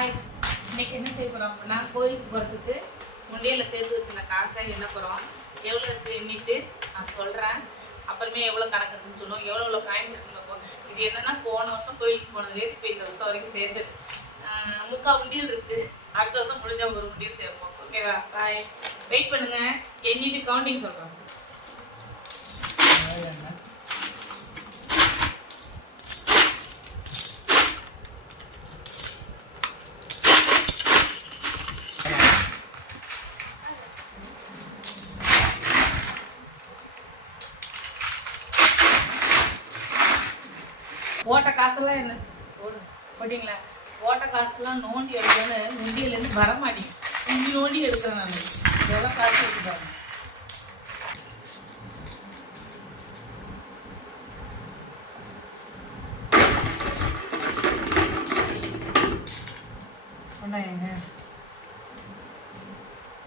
என்ன செய்ய போகிறோம் அப்படின்னா கோயிலுக்கு போகிறதுக்கு முண்டியில் சேர்த்து வச்சிருந்த காசை என்ன போகிறோம் எவ்வளோ இருக்குது எண்ணிட்டு நான் சொல்கிறேன் அப்புறமே எவ்வளோ கணக்கு இருக்குன்னு சொல்லுவோம். எவ்வளோ எவ்வளோ காயின்ஸ் இருக்குன்னு இது என்னென்னா போன வருஷம் கோயிலுக்கு போனதுலேருந்து இப்போ இந்த வருஷம் வரைக்கும் சேர்த்து முக்கால் முண்டியல் இருக்குது அடுத்த வருஷம் முடிஞ்சால் ஒரு முண்டியல் சேர்ப்போம். ஓகேவா பாய் வெயிட் பண்ணுங்கள் எண்ணிட்டு கவுண்டிங் சொல்கிறோம் ஓட்ட காசெல்லாம் என்ன? போடு. போட்டிங்களா? ஓட்ட காசுலாம் நோண்டி எடுக்கணும்னு முந்தியிலேருந்து வர மாட்டேங்குது. இஞ்சி நோண்டி எடுக்கிறேன் நான். எவ்வளோ காசு எடுத்துப்பாங்க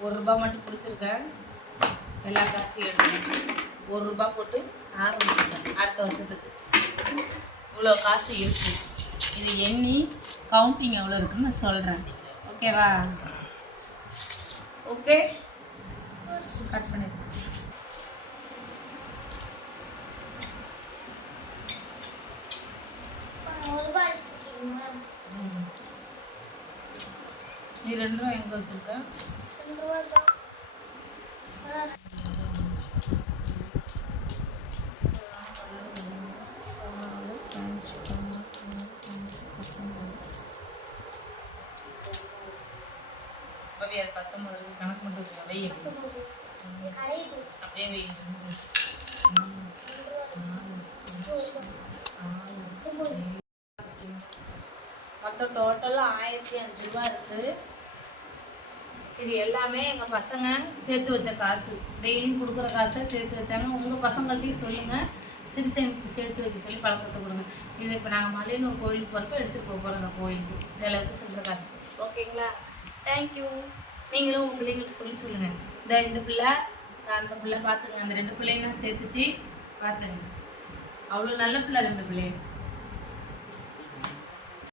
ஒரு ரூபா மட்டும் பிடிச்சிருக்கேன். எல்லா காசையும் எடுத்துக்கேன் ஒரு ரூபா போட்டு ஆரம்பிச்சிருக்கேன் அடுத்த வருஷத்துக்கு. இவ்வளோ காசு இருக்கு. இது எண்ணி கவுண்டிங் எவ்வளோ இருக்குன்னு சொல்கிறேன் ஓகேவா ஓகே கட் பண்ணிடுறேன் நீ ரெண்டு ரூபா எங்கே வச்சுருக்க? பவி அது பத்தொம்பது கணக்கு மட்டும் வச்சுக்கோ. அப்படியே வை மொத்தம் டோட்டலாக ஆயிரத்தி அஞ்சு ரூபா இருக்குது இது எல்லாமே எங்கள் பசங்க சேர்த்து வச்ச காசு. டெய்லியும் கொடுக்குற காசை சேர்த்து வச்சாங்க. உங்கள் பசங்கள்ட்டையும் சொல்லுங்கள் சிறு சேமிப்பு சேர்த்து வைக்க சொல்லி பழக்கத்தை கொடுங்க. இது இப்போ நாங்கள் மலையனூர் கோயிலுக்கு போகிறப்ப எடுத்துகிட்டு போக போகிறோம் அந்த கோயிலுக்கு. செலவுக்கு சில்லற காசு. ஓகேங்களா? தேங்க்யூ நீங்களும் உங்கள் பிள்ளைங்களுக்கு சொல்லி சொல்லுங்கள் இந்த இந்த பிள்ளை அந்த பிள்ளை பார்த்துங்க அந்த ரெண்டு பிள்ளைங்களும் சேர்த்துச்சு. பார்த்துங்க அவ்வளோ நல்ல பிள்ளை ரெண்டு பிள்ளைங்க